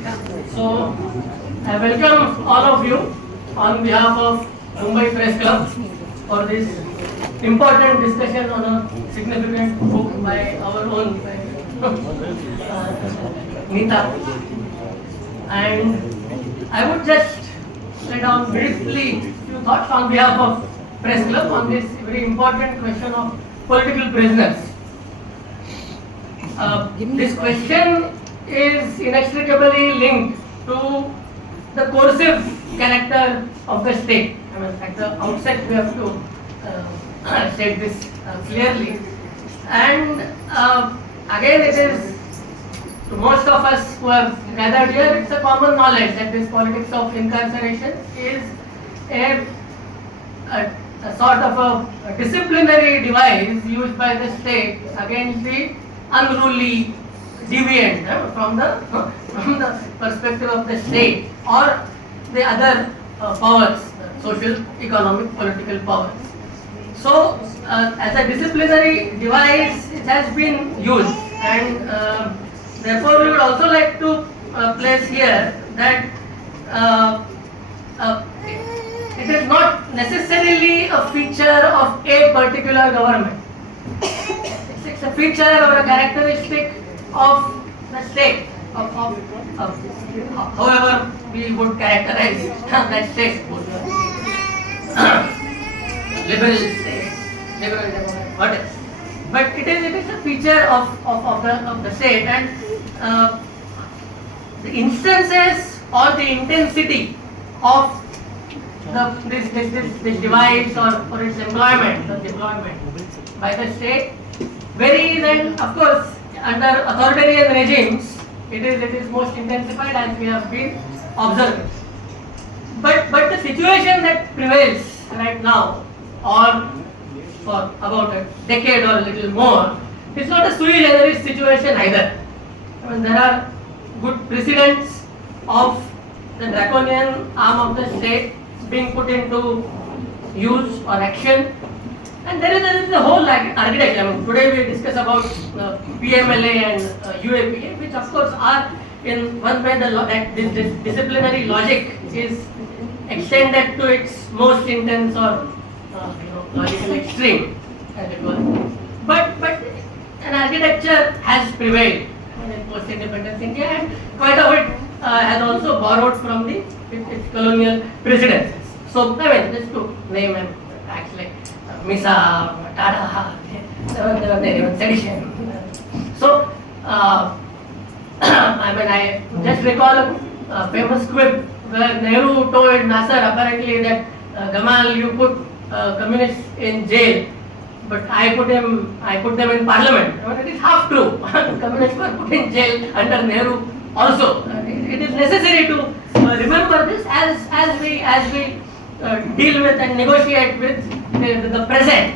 So, I welcome all of you on behalf of Mumbai Press Club for this important discussion on a significant book by our own Nita. And I would just lay down briefly few thoughts on behalf of Press Club on this very important question of political prisoners. This question is inextricably linked to the coercive character of the state. I mean, at the outset we have to state this clearly. And again, it is to most of us who have gathered here, it's a common knowledge that this politics of incarceration is a sort of a disciplinary device used by the state against the unruly deviant from the perspective of the state or the other powers, social, economic, political powers. So, as a disciplinary device, it has been used, and therefore we would also like to place here that it is not necessarily a feature of a particular government. It's a feature or a characteristic of the state, of however we would characterize that state. Liberal state, liberal democracy, whatever. But it is a feature of the state, and the instances or the intensity of this device or its employment or deployment by the state varies, and of course under authoritarian regimes it is most intensified, as we have been observing. But the situation that prevails right now, or for about a decade or a little more, is not a sui generis situation either. I mean, there are good precedents of the draconian arm of the state being put into use or action, and there is a whole architecture. I mean, today we discuss about PMLA and UAPA, which of course are in one way that this disciplinary logic is extended to its most intense or logical extreme, as it were. But an architecture has prevailed in post-independence India, and quite of it has also borrowed from its colonial presidencies. So, I mean, just to name and acts like Misa, Tata, there were even sedition. So, I mean, I just recall a famous quip where Nehru told Nasser apparently that Gamal, you put communists in jail, but I put them in parliament. I mean, it is half true. Communists were put in jail under Nehru also. It is necessary to remember this as we deal with and negotiate with the present,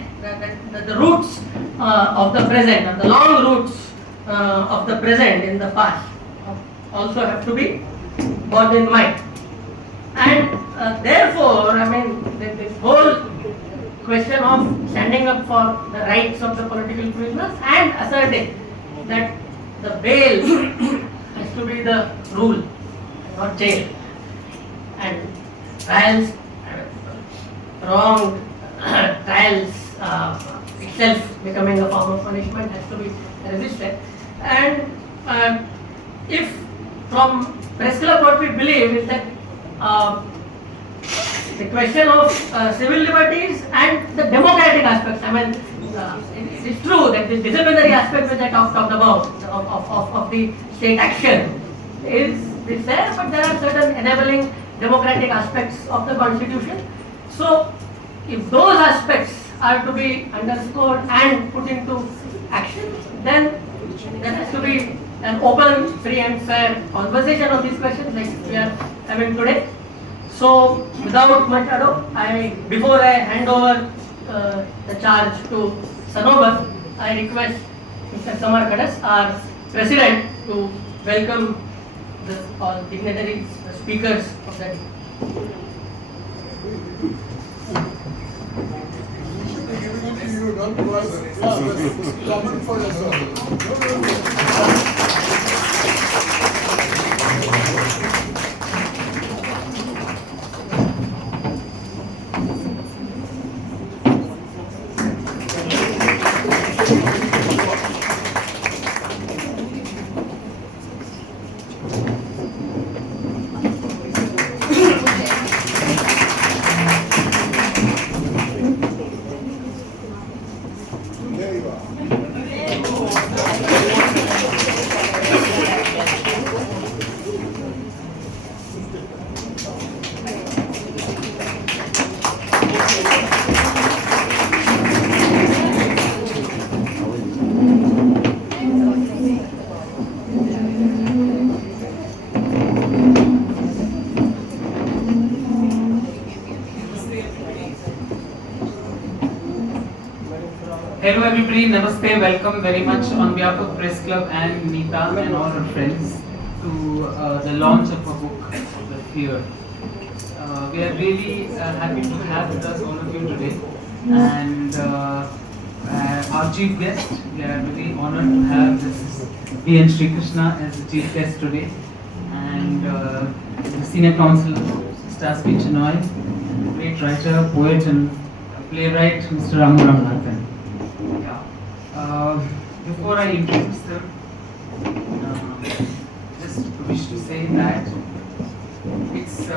the roots of the present, and the long roots of the present in the past also have to be borne in mind. And therefore, I mean, this whole question of standing up for the rights of the political prisoners and asserting that the bail has to be the rule, not jail, and trials, wrong trials itself becoming a form of punishment has to be resisted. And if from Press Club what we believe is that the question of civil liberties and the democratic aspects, I mean, it is true that the disciplinary aspect which I talked about of the state action is there, but there are certain enabling democratic aspects of the constitution. So, if those aspects are to be underscored and put into action, then there has to be an open, free and fair conversation on these questions like we are having today. So, without much ado, before I hand over the charge to Sanober, I request Mr. Samar Kadas, our President, to welcome all dignitaries, the speakers of the day. Hello everybody, namaste, welcome very much on behalf of Press Club and Nita and all her friends to the launch of a book, The Fear. We are really happy to have with us all of you today, and our chief guest, we are really honored to have this Srikrishna as the chief guest today, and the senior counsel, Adv Aspi Chinoy, great writer, poet and playwright, Mr. Ramu Ramnath. Before I introduce them, just wish to say that it's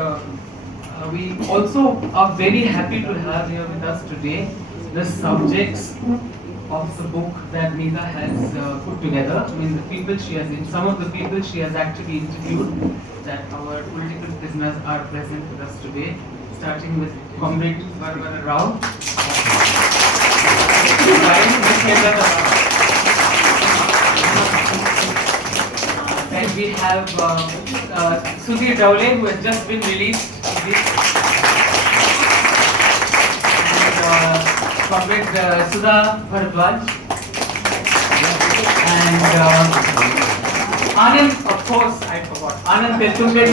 we also are very happy to have here with us today the subjects of the book that Nita has put together. I mean, the people she has, some of the people she has actually interviewed, that our political prisoners are present with us today, starting with Comrade Barbara Rao. And we have Sudhir Dowle, who has just been released. And Comrade Sudha Bharadwaj. And Anand, of course, I forgot. Anand Teltunga.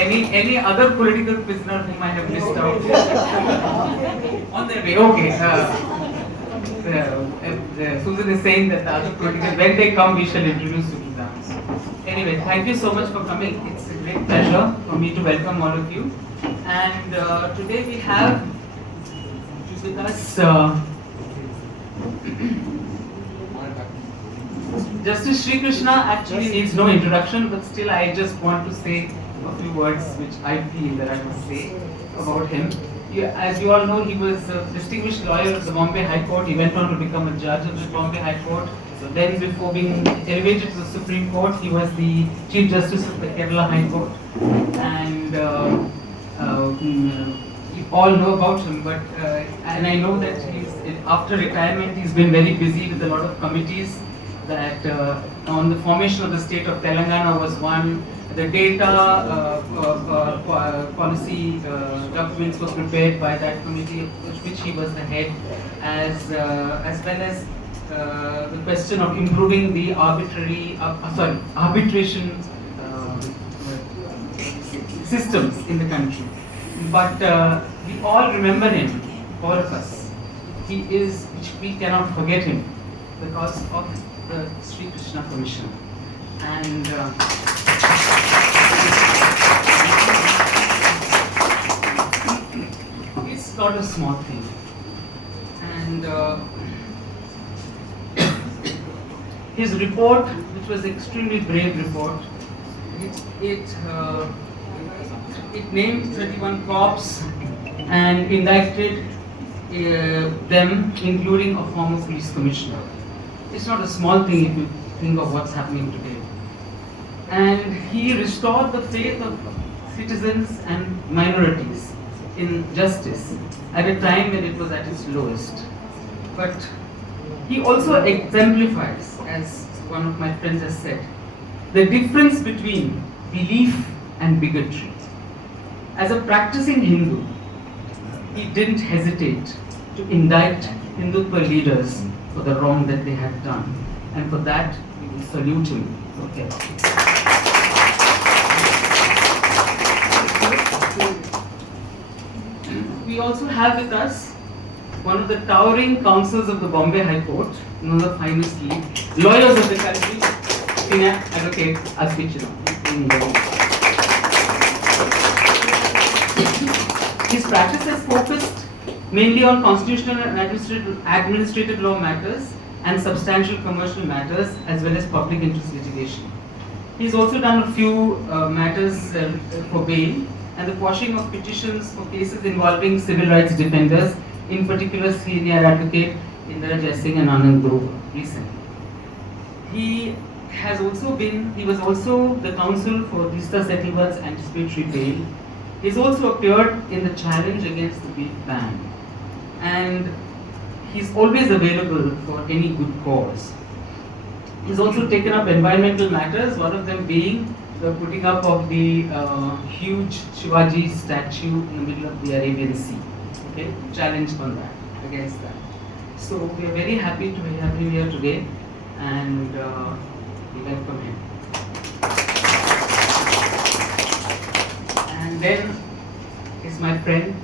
Any other political prisoner whom I have missed out? On their way, okay. Susan is saying that the other political, when they come, we shall introduce you to them. Anyway, thank you so much for coming. It's a great pleasure for me to welcome all of you. And today we have with us Justice Srikrishna actually needs no introduction, but still I just want to say a few words which I feel that I must say about him. As you all know, he was a distinguished lawyer of the Bombay High Court. He went on to become a judge of the Bombay High Court. So then, before being elevated to the Supreme Court, he was the Chief Justice of the Kerala High Court. And you all know about him, but and I know that after retirement he's been very busy with a lot of committees. That on the formation of the state of Telangana was one. The data policy documents was prepared by that committee, of which he was the head, as well as the question of improving the arbitration systems in the country. But we all remember him, all of us. He is, we cannot forget him because of the Srikrishna Commission. And it's not a small thing. And his report, which was extremely brave report, it named 31 cops and indicted them, including a former police commissioner. It's not a small thing if you think of what's happening today. And he restored the faith of citizens and minorities in justice at a time when it was at its lowest. But he also exemplifies, as one of my friends has said, the difference between belief and bigotry. As a practicing Hindu, he didn't hesitate to indict Hindutva leaders for the wrong that they had done. And for that, we will salute him. Okay. We also have with us one of the towering counsels of the Bombay High Court, one of the finest lawyers of the country, Adv Aspi Chinoy. His practice has focused mainly on constitutional and administrative law matters and substantial commercial matters, as well as public interest litigation. He's also done a few matters for bail and the quashing of petitions for cases involving civil rights defenders, in particular senior advocate Indira Jaising and Anand Grover recently. He was also the counsel for Dista Settlement's anticipatory bail. He's also appeared in the challenge against the beef ban. And he's always available for any good cause. He's also taken up environmental matters, one of them being the putting up of the huge Shivaji statue in the middle of the Arabian Sea. okay, challenged on that, against that. So we are very happy to have him here today, and we welcome him. And then is my friend,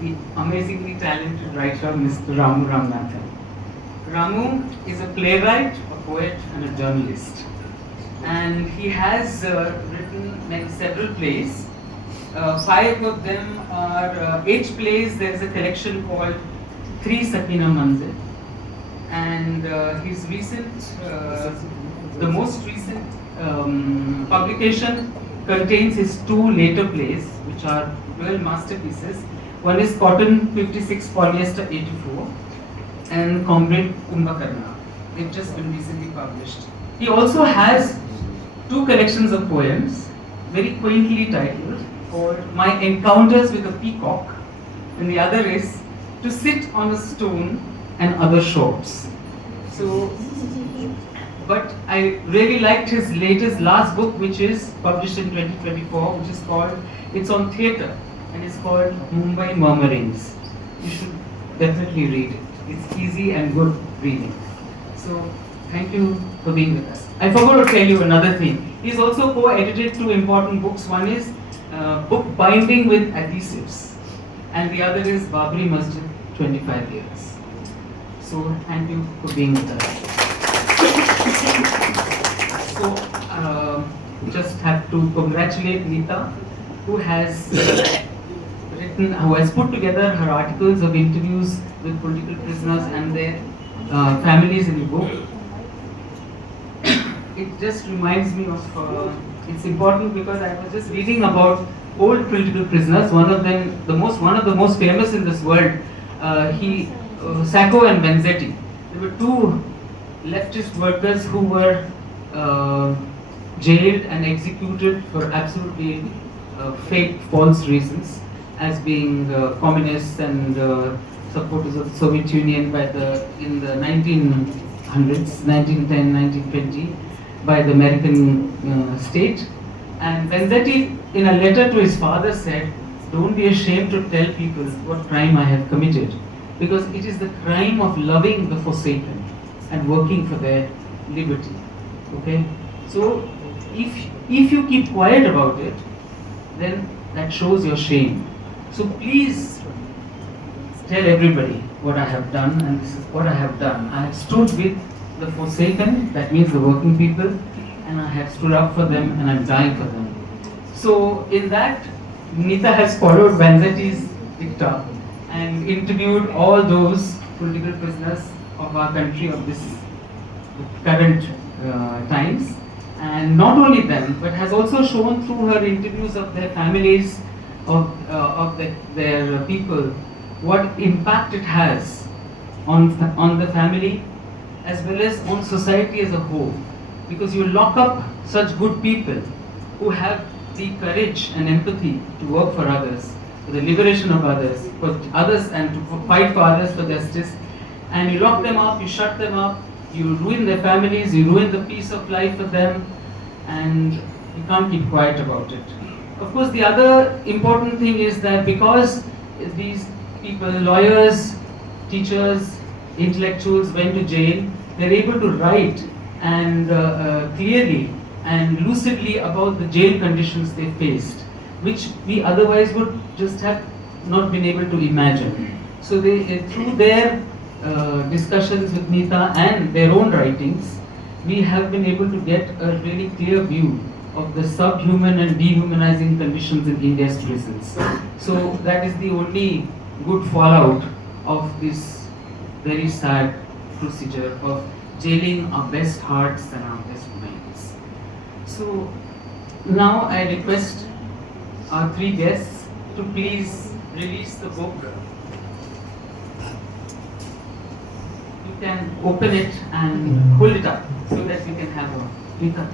the amazingly talented writer, Mr. Ramu Ramnath. Ramu is a playwright, a poet, and a journalist. And he has written several plays. 5 of them are 8 plays. There is a collection called Three Sakina Manzil. And his the most recent publication contains his 2 later plays, which are real masterpieces. One is Cotton 56 Polyester 84 and Comrade Kumbhakarna. They've just been recently published. He also has 2 collections of poems, very quaintly titled, called My Encounters with a Peacock, and the other is To Sit on a Stone and Other Shorts. So, but I really liked his last book, which is published in 2024, which is called, it's on theatre, and it's called Mumbai Murmurings. You should definitely read it. It's easy and good reading. So, thank you for being with us. I forgot to tell you another thing. He's also co-edited 2 important books. One is Book Binding with Adhesives, and the other is Babri Masjid, 25 years. So, thank you for being with us. So, just have to congratulate Neeta, who has put together her articles of interviews with political prisoners and their families in the book. It just reminds me of, it's important because I was just reading about old political prisoners. One of the most famous in this world, Sacco and Vanzetti. There were 2 leftist workers who were jailed and executed for absolutely fake, false reasons, as being communists and supporters of the Soviet Union in the 1900s, 1910, 1920, by the American state. And Vanzetti, in a letter to his father, said, "Don't be ashamed to tell people what crime I have committed, because it is the crime of loving the forsaken and working for their liberty." Okay? So, if you keep quiet about it, then that shows your shame. So please tell everybody what I have done, and this is what I have done. I have stood with the forsaken, that means the working people, and I have stood up for them, and I'm dying for them. So in that, Neeta has followed Vanzetti's dicta and interviewed all those political prisoners of our country of this current times. And not only them, but has also shown through her interviews of their families, of their people, what impact it has on the family as well as on society as a whole. Because you lock up such good people who have the courage and empathy to work for others, for the liberation of others, and to fight for others for justice, and you lock them up, you shut them up, you ruin their families, you ruin the peace of life for them, and you can't keep quiet about it. Of course, the other important thing is that because these people, lawyers, teachers, intellectuals went to jail, they're able to write and clearly and lucidly about the jail conditions they faced, which we otherwise would just have not been able to imagine. So they, through their discussions with Neeta and their own writings, we have been able to get a really clear view of the subhuman and dehumanizing conditions in India's prisons. So that is the only good fallout of this very sad procedure of jailing our best hearts and our best minds. So now I request our 3 guests to please release the book. You can open it and hold it up so that we can have a Neeta.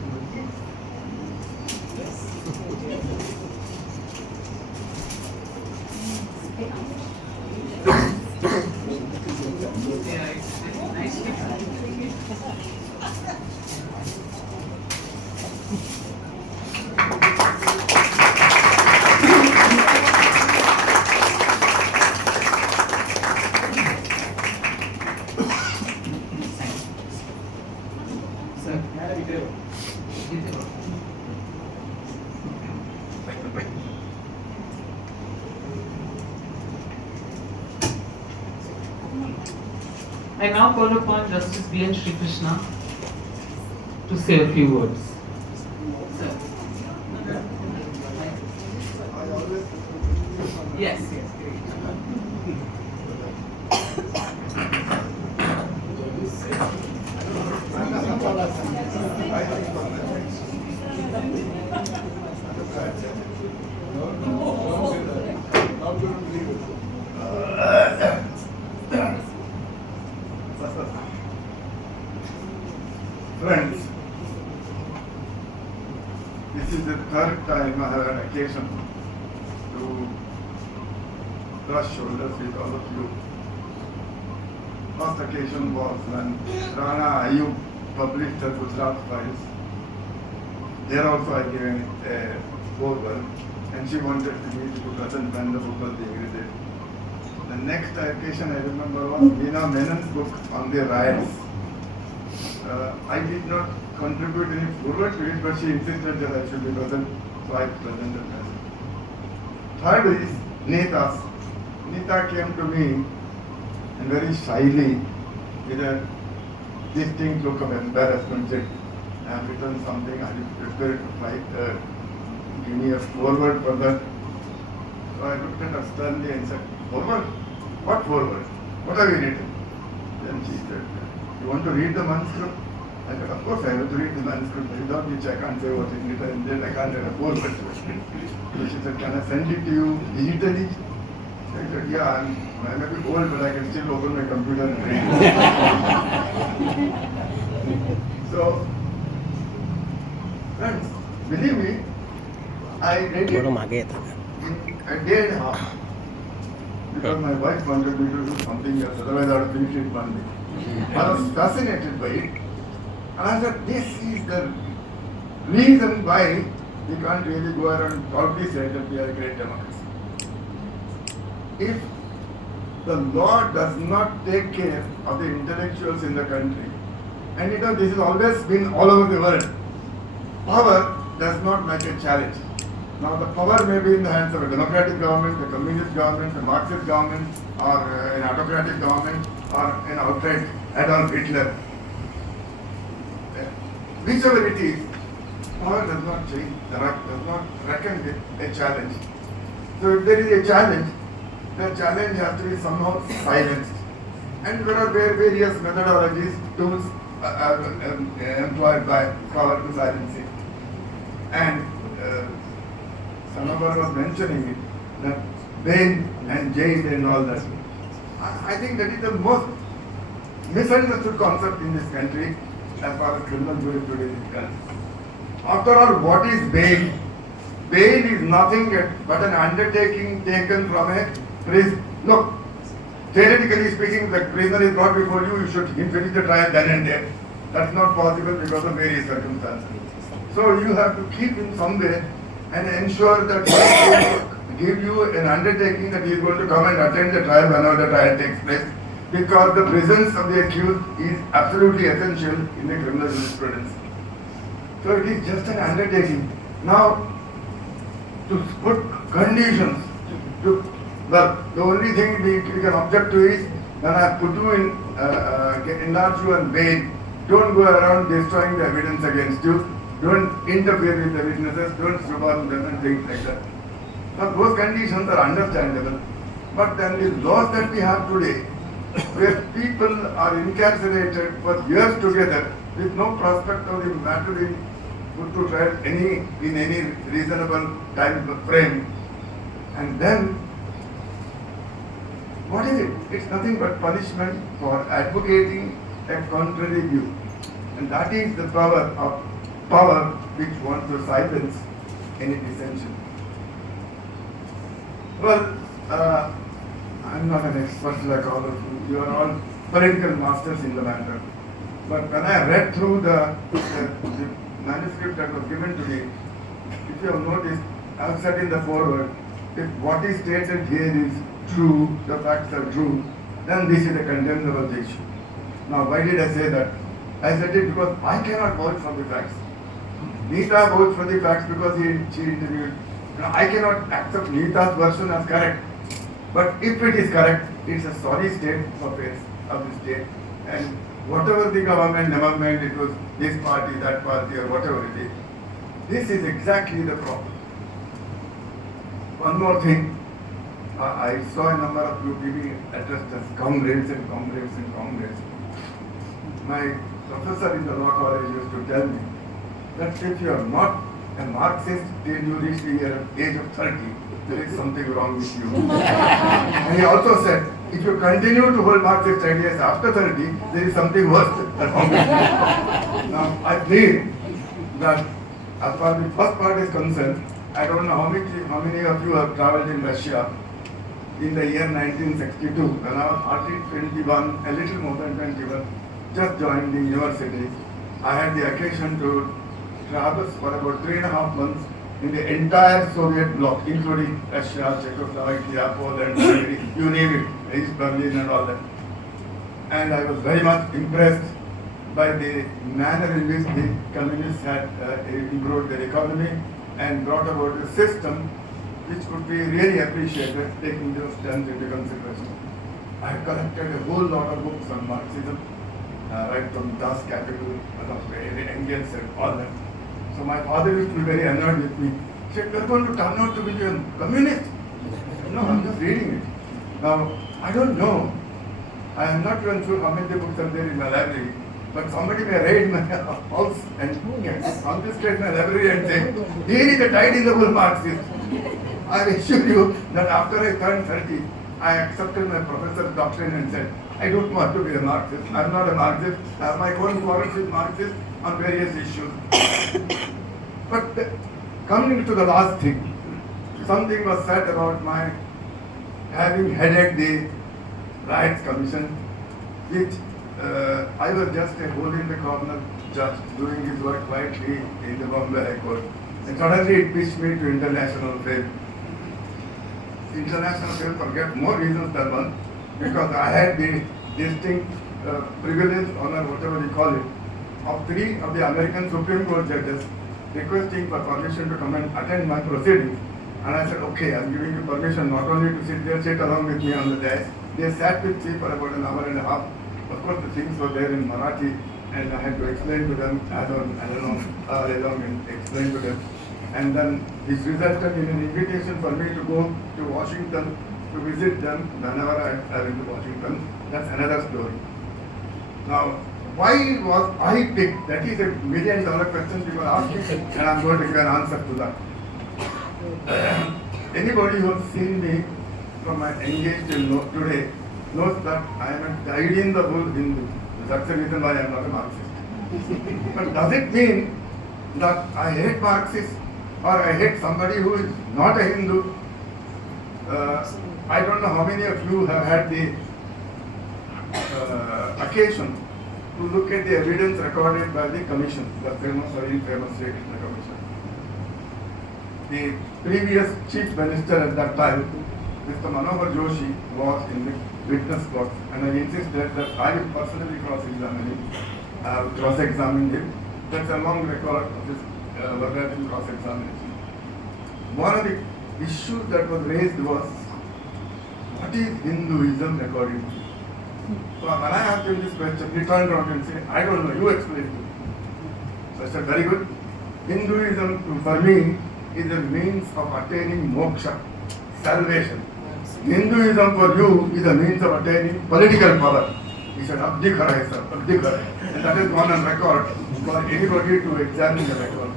I now call upon Justice B.N. Srikrishna to say a few words. Sir. Yes, yes, great. Friends, this is the third time I have an occasion to brush shoulders with all of you. First occasion was when Rana Ayub published the Gujarat files. There also I gave a foreword, and she wanted me to be present when the book was being released. The next occasion I remember was Meena Menon's book on the riots. I did not contribute any forward to it, but she insisted that I should be present, so I presented myself. Third is Neeta's. Neeta came to me and very shyly, with a distinct look of embarrassment, said, I have written something, I am prepared to fight, give me a forward for that. So I looked at her sternly and said, forward? What forward? What have you written? Then she said, you want to read the manuscript? I said, of course I have to read the manuscript, without which I can't say what's in it, and then I can't write a forward to it. So she said, can I send it to you digitally? I said, yeah, I may be old, but I can still open my computer and read it. So, friends, believe me, I read it in a day and a half. Because my wife wanted me to do something else, otherwise I would have finished it one day. I was fascinated by it, and I said, this is the reason why we can't really go around and proudly say that we are a great democracy. If the law does not take care of the intellectuals in the country, and this has always been all over the world, power does not make a challenge. Now the power may be in the hands of a democratic government, a communist government, a Marxist government, or an autocratic government, or an outright Adolf Hitler. Whichever it is, power does not change, does not reckon with a challenge. So if there is a challenge, the challenge has to be somehow silenced. And there are various methodologies, tools employed by power to silence it. And Sanober was mentioning it, that bail and jail and all that. I think that is the most misunderstood concept in this country as far as criminal justice today is concerned. After all, what is bail? Bail is nothing but an undertaking taken from a prisoner. Look, theoretically speaking, the prisoner is brought before you, you should finish the trial then and there. That's not possible because of various circumstances. So you have to keep in some way and ensure that he is going to give you an undertaking that he is going to come and attend the trial whenever the trial takes place, because the presence of the accused is absolutely essential in the criminal jurisprudence. So it is just an undertaking. Now, to put conditions, well, the only thing we can object to is when I put you in, enlarge you and bail, don't go around destroying the evidence against you, don't interfere with the witnesses, don't suborn them and things like that. Now those conditions are understandable, but then the laws that we have today, where people are incarcerated for years together with no prospect of the matter being put to trial in any reasonable time frame, and then what is it? It's nothing but punishment for advocating a contrary view, and that is the power which wants to silence any dissension. Well, I'm not an expert like all of you. You are all political masters in the matter. But when I read through the manuscript that was given to me, if you have noticed, I have said in the foreword, if what is stated here is true, the facts are true, then this is a condemnable issue. Now, why did I say that? I said it because I cannot vouch for the facts. Neeta vouched for the facts because she interviewed. I cannot accept Neeta's version as correct. But if it is correct, it's a sorry state of affairs of the state. And whatever the government, it was this party, that party, or whatever it is. This is exactly the problem. One more thing. I saw a number of you being addressed as comrades and comrades and comrades. My professor in the law college used to tell me that if you are not a Marxist till you reach the age of 30, there is something wrong with you. And he also said, if you continue to hold Marxist ideas after 30, there is something worse wrong with you. Now, I believe that as far as the first part is concerned, I don't know how many of you have traveled in Russia in the year 1962, when I was hardly 21, a little more than 21, just joined the university. I had the occasion to travel for about 3.5 months in the entire Soviet bloc, including Russia, Czechoslovakia, Poland, Hungary, you name it, East Berlin and all that. And I was very much impressed by the manner in which the communists had improved their economy and brought about a system which would be really appreciated, taking those terms into consideration. I collected a whole lot of books on Marxism, right from Das Kapital, Engels and all that. So my father used to be very annoyed with me. He said, "You are going to turn out to be a communist." No, I'm just reading it. Now, I don't know. I am not even sure how many books are there in my library. But somebody may raid my house and confiscate my library and say, "Here is the tide in the bull Marxist." I assure you that after I turned 30, I accepted my professor's doctrine and said, I don't want to be a Marxist. I'm not a Marxist. I have my own quarrels with Marxists on various issues. But coming to the last thing, something was said about my having headed the Rights Commission, which I was just a hole in the corner judge doing his work quietly in the Bombay High Court. And suddenly it pitched me to international fame. International fame for more reasons than one, because I had the distinct privilege, honor, whatever you call it, of 3 of the American Supreme Court judges requesting for permission to come and attend my proceedings. And I said, okay, I'm giving you permission not only to sit there, sit along with me on the desk. They sat with me for about an hour and a half. Of course, the things were there in Marathi, and I had to explain to them, along and explain to them. And then this resulted in an invitation for me to go to Washington to visit them whenever I went to Washington. That's another story. Now, why was I picked? That is a $1 million question people ask me, and I'm going to give an answer to that. Anybody who has seen me from my engaged till today knows that I am a dyed-in-the-wool Hindu. That's the reason why I am not a Marxist. But does it mean that I hate Marxists or I hate somebody who is not a Hindu? I don't know how many of you have had the occasion to look at the evidence recorded by the commission, the very famous Srikrishna commission. The previous chief minister at that time, Mr. Manohar Joshi, was in the witness box, and I insisted that I will personally cross-examine him. I have cross-examined him. That's a long record of his verbatim cross-examination. One of the issues that was raised was, what is Hinduism according to you? So when I asked him this question, he turned around and said, I don't know, you explain to me. So I said, very good. Hinduism for me is a means of attaining moksha, salvation. Hinduism for you is a means of attaining political power. He said, Abdi Kharai, sir, Abdi Kharai. And that is gone on record for anybody to examine the record.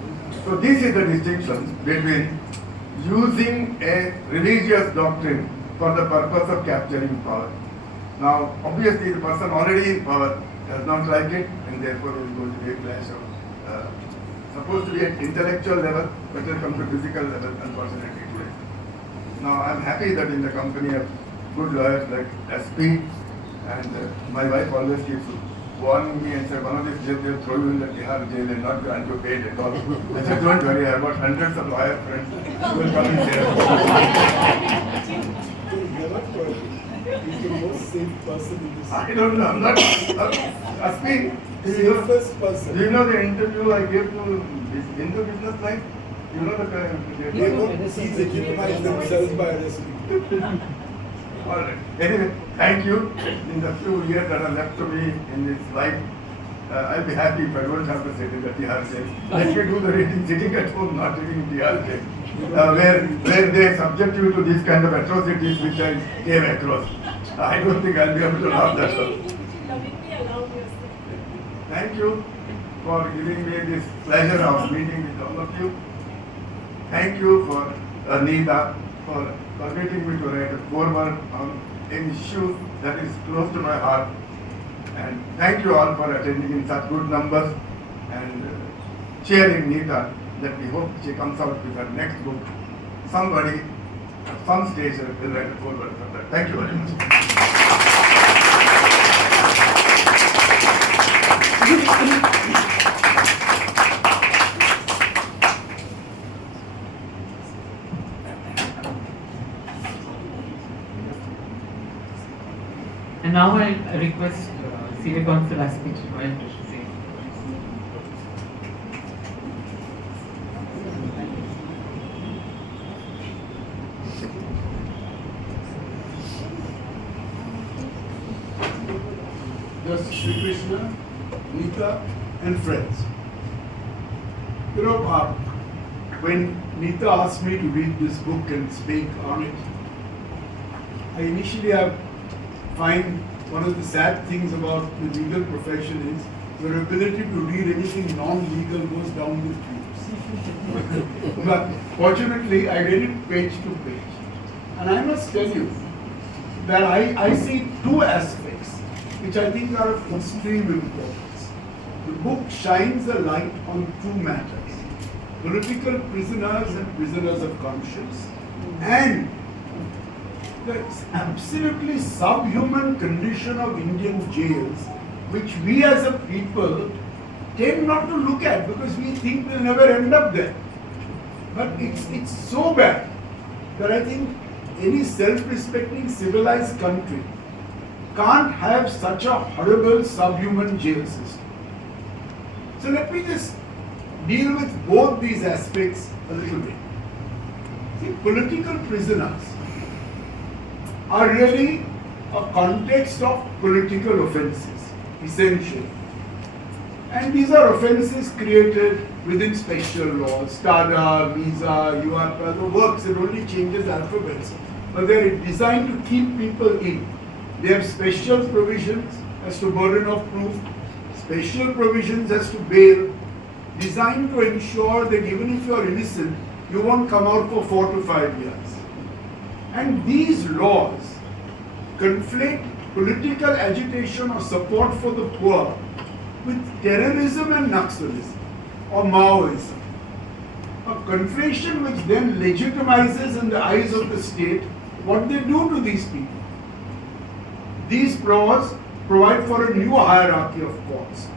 So this is the distinction between using a religious doctrine for the purpose of capturing power. Now, obviously, the person already in power does not like it, and therefore there is going to be a clash of supposed to be at intellectual level, but will come to physical level, unfortunately today. Now, I'm happy that in the company of good lawyers like SP, and my wife always keeps warning me and said, one of these days they'll throw you in the Tihar jail and not grant you paid at all. I said, don't worry, I've got hundreds of lawyer friends who will come and say, He's the most safe person in this. I don't know, I'm not, Aspi, safest person. Do you know the interview I gave to this Hindu Business Line? You know They won't legitimize themselves by arresting. All right. Anyway, thank you. In the few years that are left to me in this life, I'll be happy if I don't have to sit in the Tihar jail. Let me do the reading sitting at home, not sitting in Tihar jail. Where they subject you to these kind of atrocities which I came across. I don't think I'll be able to laugh that up. Thank you for giving me this pleasure of meeting with all of you. Thank you for Anita for permitting me to write a foreword on an issue that is close to my heart. And thank you all for attending in such good numbers and cheering Nita that we hope she comes out with her next book. Somebody at some stage will write a foreword for that. Thank you very much. And now I request Senior Counsel Aspi Chinoy to say. Justice Srikrishna, Nita, and friends. You know, when Nita asked me to read this book and speak on it, I initially find one of the sad things about the legal profession is your ability to read anything non-legal goes down the tubes. But fortunately, I read it page to page. And I must tell you that I see two aspects which I think are of extreme importance. The book shines a light on two matters: political prisoners and prisoners of conscience, and the absolutely subhuman condition of Indian jails, which we as a people tend not to look at because we think we'll never end up there. But it's so bad that I think any self-respecting civilized country can't have such a horrible subhuman jail system. So let me just deal with both these aspects a little bit. See, political prisoners are really a context of political offences, essentially. And these are offences created within special laws. Tada, Visa, UAPA, the works, it only changes alphabets. But they're designed to keep people in. They have special provisions as to burden of proof, special provisions as to bail, designed to ensure that even if you're innocent, you won't come out for 4 to 5 years. And these laws conflate political agitation or support for the poor with terrorism and Naxalism or Maoism. A conflation which then legitimizes in the eyes of the state what they do to these people. These laws provide for a new hierarchy of courts,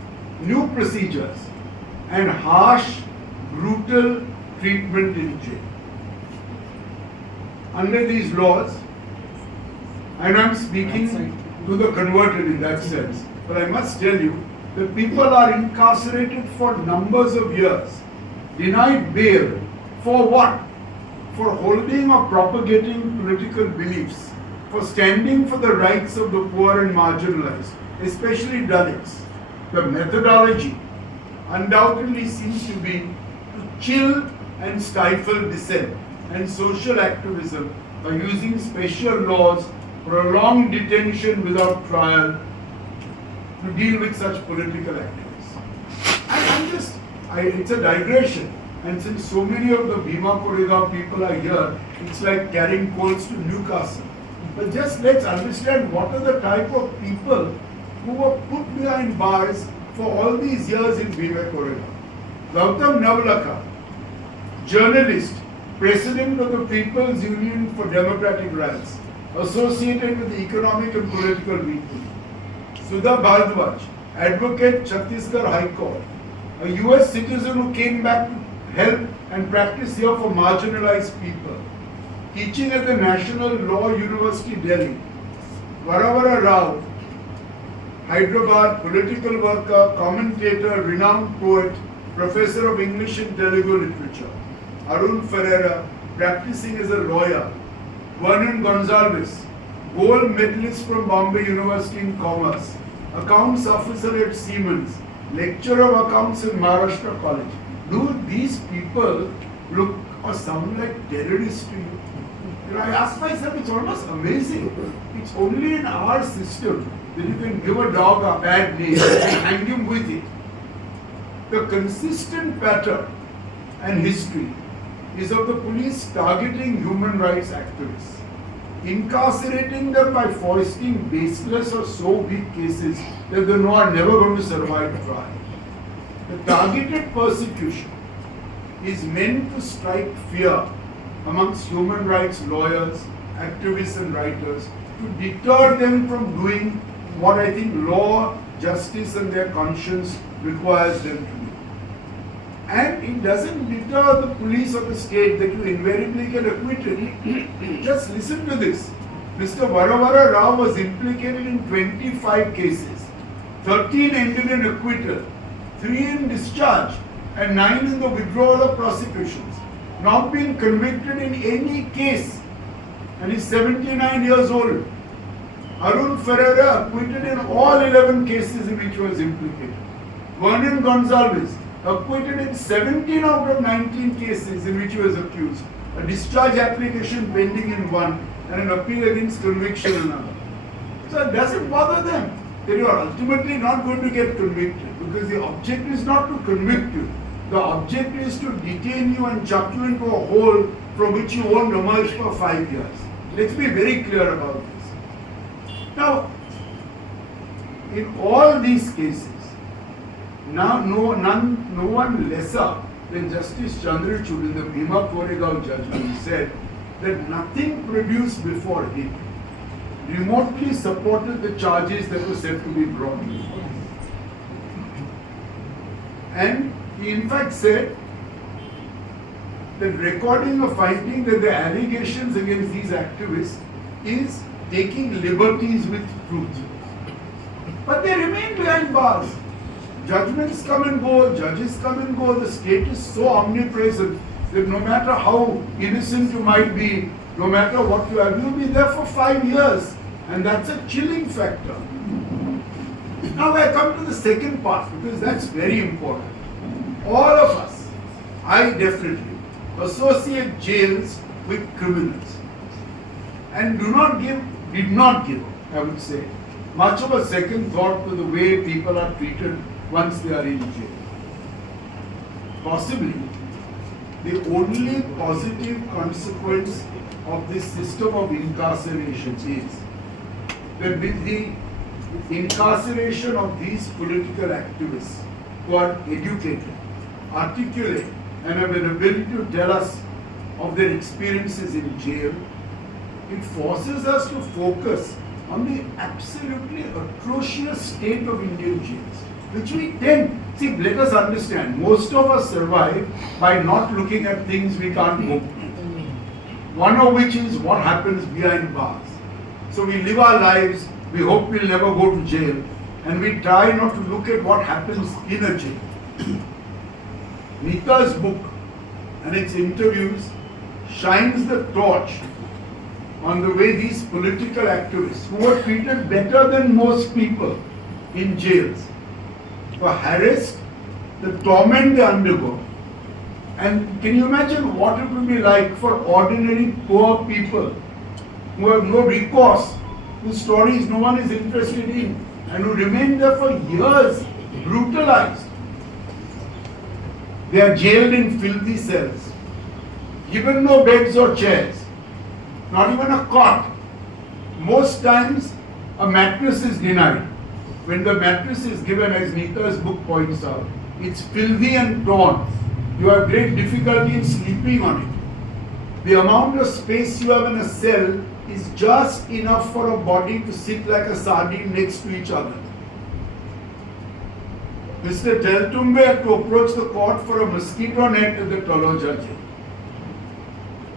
new procedures, and harsh, brutal treatment in jail. Under these laws, and I'm speaking to the converted in that sense, but I must tell you that people are incarcerated for numbers of years, denied bail, for what? For holding or propagating political beliefs, for standing for the rights of the poor and marginalized, especially Dalits. The methodology undoubtedly seems to be to chill and stifle dissent and social activism by using special laws, prolonged detention without trial, to deal with such political activists. It's a digression. And since so many of the Bhima Koregaon people are here, it's like carrying coals to Newcastle. But just let's understand what are the type of people who were put behind bars for all these years in Bhima Koregaon. Gautam Navlakha, journalist, president of the People's Union for Democratic Rights, associated with the Economic and Political Weekly. Sudha Bhardwaj, advocate, Chhattisgarh High Court, a US citizen who came back to help and practice here for marginalized people, teaching at the National Law University, Delhi. Varavara Rao, Hyderabad, political worker, commentator, renowned poet, professor of English and Telugu literature. Arun Ferreira, practicing as a lawyer. Vernon Gonzalez, gold medalist from Bombay University in Commerce, accounts officer at Siemens, lecturer of accounts in Maharashtra College. Do these people look or sound like terrorists to you? I ask myself, it's almost amazing. It's only in our system that you can give a dog a bad name and hang him with it. The consistent pattern and history is of the police targeting human rights activists, incarcerating them by foisting baseless or so weak cases that they know are never going to survive trial. The targeted persecution is meant to strike fear amongst human rights lawyers, activists and writers to deter them from doing what I think law, justice and their conscience requires them to do. And it doesn't deter the police or the state that you invariably get acquitted. Just listen to this. Mr. Varavara Rao was implicated in 25 cases. 13 ended in acquittal, 3 in discharge, and 9 in the withdrawal of prosecutions. Not been convicted in any case, and he's 79 years old. Arun Ferreira acquitted in all 11 cases in which he was implicated. Vernon Gonzalez acquitted in 17 out of 19 cases in which he was accused. A discharge application pending in one and an appeal against conviction in another. So it doesn't bother them that you are ultimately not going to get convicted because the object is not to convict you. The object is to detain you and chuck you into a hole from which you won't emerge for 5 years. Let's be very clear about this. Now, in all these cases, now no one lesser than Justice Chandrachud in the Bhima Koregaon judgment said that nothing produced before him remotely supported the charges that were said to be brought before him. And he in fact said that recording a finding that the allegations against these activists is taking liberties with truth. But they remain behind bars. Judgments come and go, judges come and go, the state is so omnipresent that no matter how innocent you might be, no matter what you have, you'll be there for 5 years. And that's a chilling factor. Now I come to the second part because that's very important. All of us, I definitely, associate jails with criminals and did not give, I would say, much of a second thought to the way people are treated once they are in jail. Possibly, the only positive consequence of this system of incarceration is that with the incarceration of these political activists who are educated, articulate, and have an ability to tell us of their experiences in jail, it forces us to focus on the absolutely atrocious state of Indian jails, which we tend, see, let us understand, most of us survive by not looking at things we can't go. One of which is what happens behind bars. So we live our lives, we hope we'll never go to jail, and we try not to look at what happens in a jail. Neeta's book and its interviews shines the torch on the way these political activists, who are treated better than most people in jails, were harassed, the torment they undergo. And can you imagine what it would be like for ordinary poor people who have no recourse, whose stories no one is interested in, and who remain there for years, brutalized. They are jailed in filthy cells, given no beds or chairs, not even a cot. Most times, a mattress is denied. When the mattress is given, as Neeta's book points out, it's filthy and torn. You have great difficulty in sleeping on it. The amount of space you have in a cell is just enough for a body to sit like a sardine next to each other. Mr. Teltumbe had to approach the court for a mosquito net at the Taloja jail.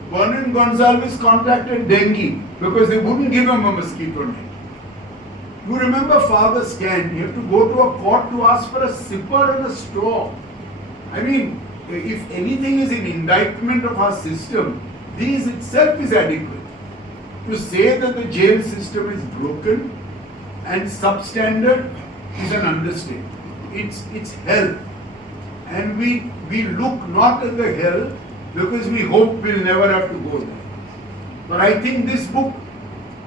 Vernon Gonzalez contracted dengue because they wouldn't give him a mosquito net. You remember Father Scan, you have to go to a court to ask for a sipper and a straw. I mean, if anything is an indictment of our system, this itself is adequate. To say that the jail system is broken and substandard is an understatement. It's hell. And we look not at the hell because we hope we'll never have to go there. But I think this book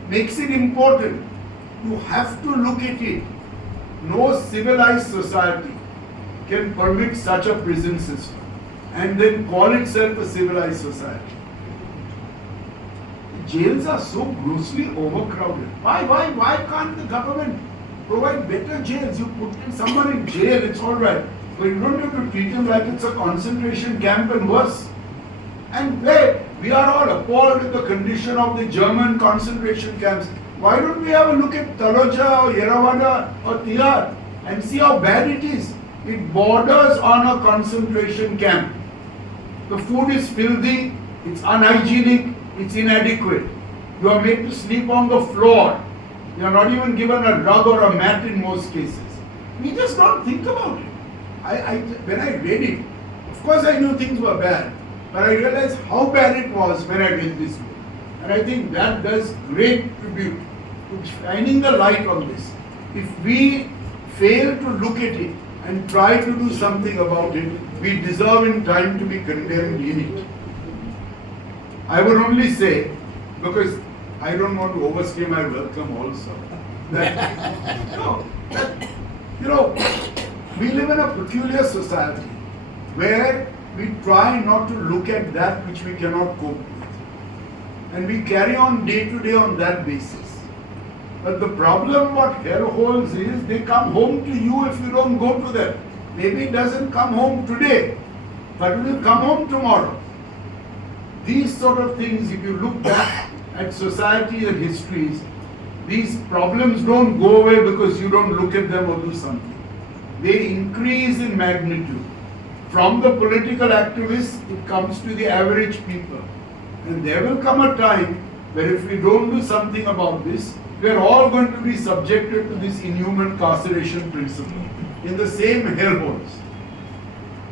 makes it important. You have to look at it. No civilized society can permit such a prison system and then call itself a civilized society. Jails are so grossly overcrowded. Why can't the government provide better jails? You put someone in jail, it's all right. But you don't have to treat him like it's a concentration camp and worse. And we are all appalled at the condition of the German concentration camps. Why don't we have a look at Taloja or Yerawada or Tihar and see how bad it is? It borders on a concentration camp. The food is filthy, it's unhygienic, it's inadequate. You are made to sleep on the floor. You are not even given a rug or a mat in most cases. We just don't think about it. When I read it, of course I knew things were bad, but I realized how bad it was when I read this book. And I think that does great tribute to shining the light on this. If we fail to look at it and try to do something about it, we deserve in time to be condemned in it. I would only say, because I don't want to overstay my welcome also, that, we live in a peculiar society where we try not to look at that which we cannot cope with. And we carry on day to day on that basis. But the problem what hell holds is they come home to you if you don't go to them. Maybe it doesn't come home today, but it will come home tomorrow. These sort of things, if you look back at society and histories, these problems don't go away because you don't look at them or do something. They increase in magnitude. From the political activists, it comes to the average people. And there will come a time where if we don't do something about this, we are all going to be subjected to this inhuman carceration principle in the same hellholes.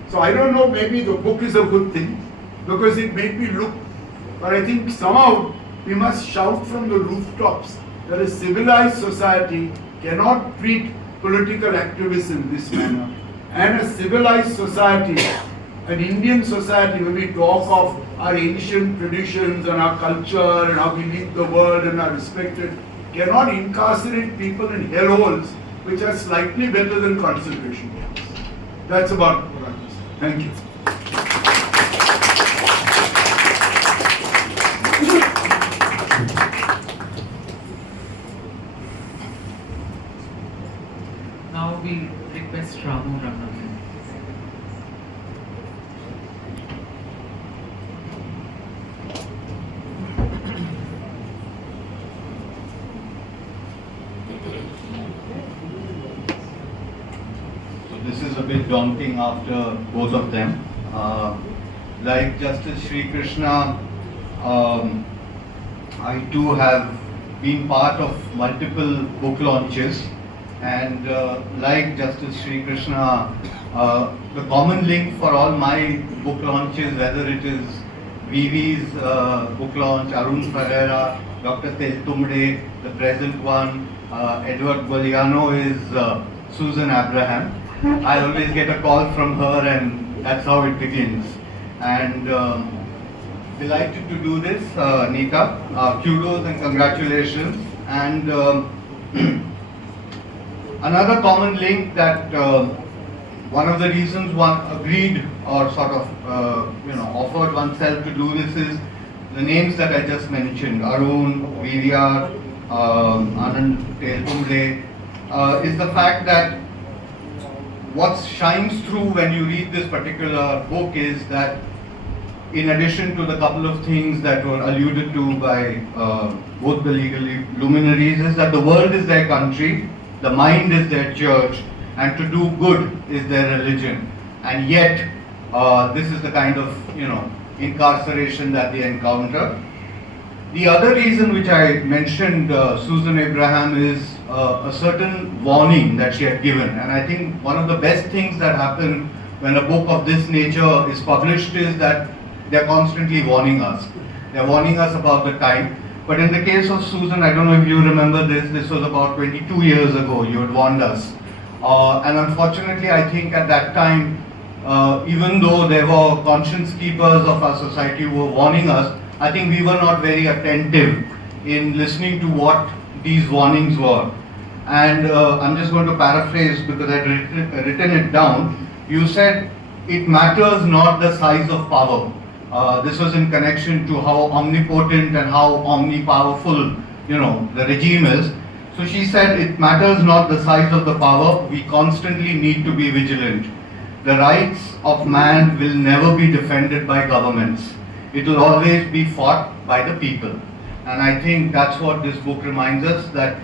So I don't know, maybe the book is a good thing because it made me look, but I think somehow we must shout from the rooftops that a civilized society cannot treat political activists in this manner. And a civilized society, an Indian society, when we talk of our ancient traditions and our culture and how we lead the world and are respected, cannot incarcerate people in hellholes which are slightly better than concentration camps. That's about what I was saying. Thank you. Now we request Ramu Ramnath. This is a bit daunting after both of them. Like Justice Srikrishna, I too have been part of multiple book launches, and like Justice Srikrishna, the common link for all my book launches, whether it is Vivi's book launch, Arun Ferreira, Dr. Teltumde, the present one, Edward Boliano, is Susan Abraham. I always get a call from her and that's how it begins. And delighted to do this, Nita. Kudos and congratulations. And another common link that one of the reasons one agreed or sort of offered oneself to do this is the names that I just mentioned, Arun, Virya, Anand Teltumde, is the fact that what shines through when you read this particular book is that in addition to the couple of things that were alluded to by both the legal luminaries, is that the world is their country, the mind is their church, and to do good is their religion. And yet, this is the kind of, incarceration that they encounter. The other reason which I mentioned Susan Abraham is a certain warning that she had given. And I think one of the best things that happen when a book of this nature is published is that they're constantly warning us. They're warning us about the time. But in the case of Susan, I don't know if you remember this was about 22 years ago, you had warned us. And unfortunately, I think at that time, even though there were conscience keepers of our society who were warning us, I think we were not very attentive in listening to what these warnings were. And I'm just going to paraphrase because I'd written it down. You said, it matters not the size of power. This was in connection to how omnipotent and how omnipowerful, the regime is. So she said, it matters not the size of the power, we constantly need to be vigilant. The rights of man will never be defended by governments. It will always be fought by the people. And I think that's what this book reminds us, that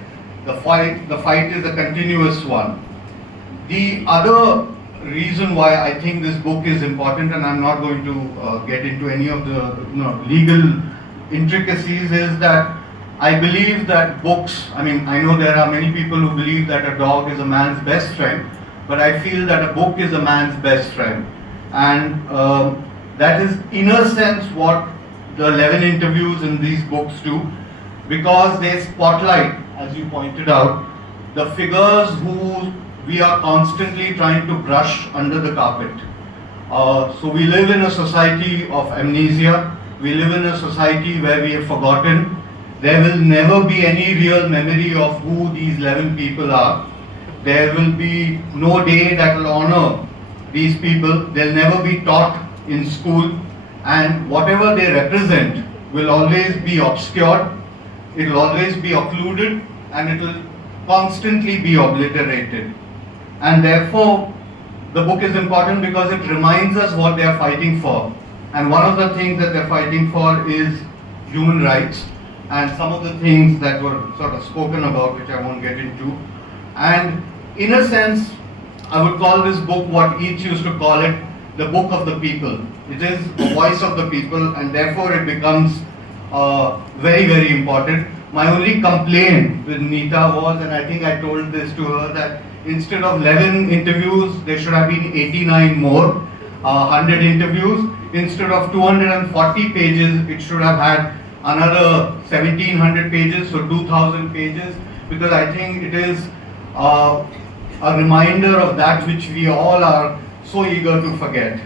the fight is a continuous one. The other reason why I think this book is important, and I'm not going to get into any of the legal intricacies, is that I believe that books, I know there are many people who believe that a dog is a man's best friend, but I feel that a book is a man's best friend. And that is in a sense what the 11 interviews in these books do, because they spotlight, as you pointed out, the figures who we are constantly trying to brush under the carpet. So we live in a society of amnesia. We live in a society where we have forgotten. There will never be any real memory of who these 11 people are. There will be no day that will honor these people. They'll never be taught in school, and whatever they represent will always be obscured, it will always be occluded, and it will constantly be obliterated. And therefore, the book is important because it reminds us what they are fighting for. And one of the things that they're fighting for is human rights, and some of the things that were sort of spoken about, which I won't get into. And in a sense, I would call this book what each used to call it, the book of the people. It is the voice of the people, and therefore it becomes very, very important. My only complaint with Nita was, and I think I told this to her, that instead of 11 interviews, there should have been 89 more, 100 interviews. Instead of 240 pages, it should have had another 1700 pages, so 2000 pages, because I think it is a reminder of that which we all are so eager to forget.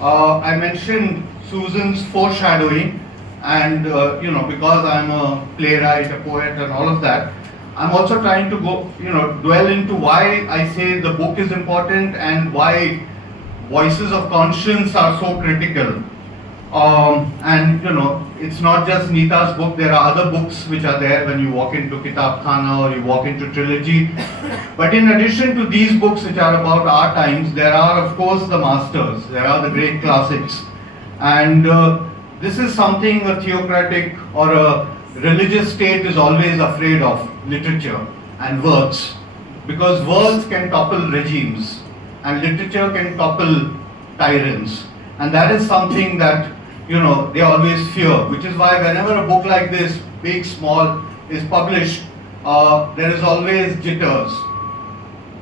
I mentioned Susan's foreshadowing, and because I'm a playwright, a poet, and all of that, I'm also trying to dwell into why I say the book is important and why voices of conscience are so critical. It's not just Nita's book, there are other books which are there when you walk into Kitab Khana or you walk into Trilogy. But in addition to these books which are about our times, there are of course the masters, there are the great classics. And this is something a theocratic or a religious state is always afraid of, literature and words. Because words can topple regimes and literature can topple tyrants. And that is something that they always fear, which is why whenever a book like this, big, small, is published, there is always jitters.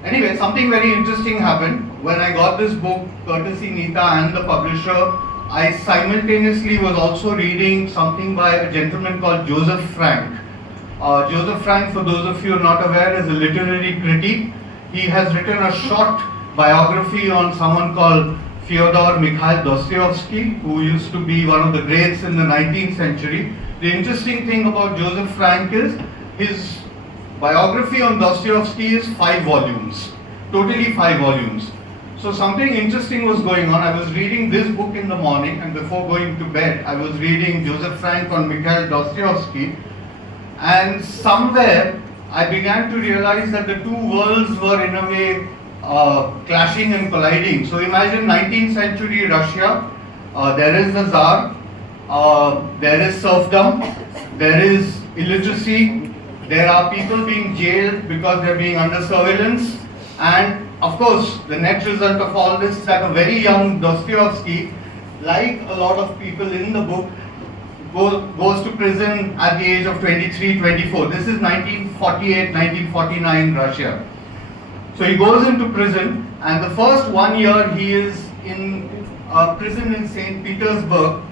Anyway, something very interesting happened. When I got this book, courtesy Nita and the publisher, I simultaneously was also reading something by a gentleman called Joseph Frank. Joseph Frank, for those of you who are not aware, is a literary critic. He has written a short biography on someone called Fyodor Mikhail Dostoevsky, who used to be one of the greats in the 19th century. The interesting thing about Joseph Frank is his biography on Dostoevsky is 5 volumes, totally 5 volumes. So something interesting was going on. I was reading this book in the morning, and before going to bed, I was reading Joseph Frank on Mikhail Dostoevsky, and somewhere I began to realize that the two worlds were in a way clashing and colliding. So imagine 19th century Russia, there is the Tsar, there is serfdom, there is illiteracy, there are people being jailed because they are being under surveillance, and of course the net result of all this is that a very young Dostoevsky, like a lot of people in the book, goes to prison at the age of 23, 24. This is 1948, 1949 Russia. So he goes into prison, and the first 1 year he is in prison in St. Petersburg.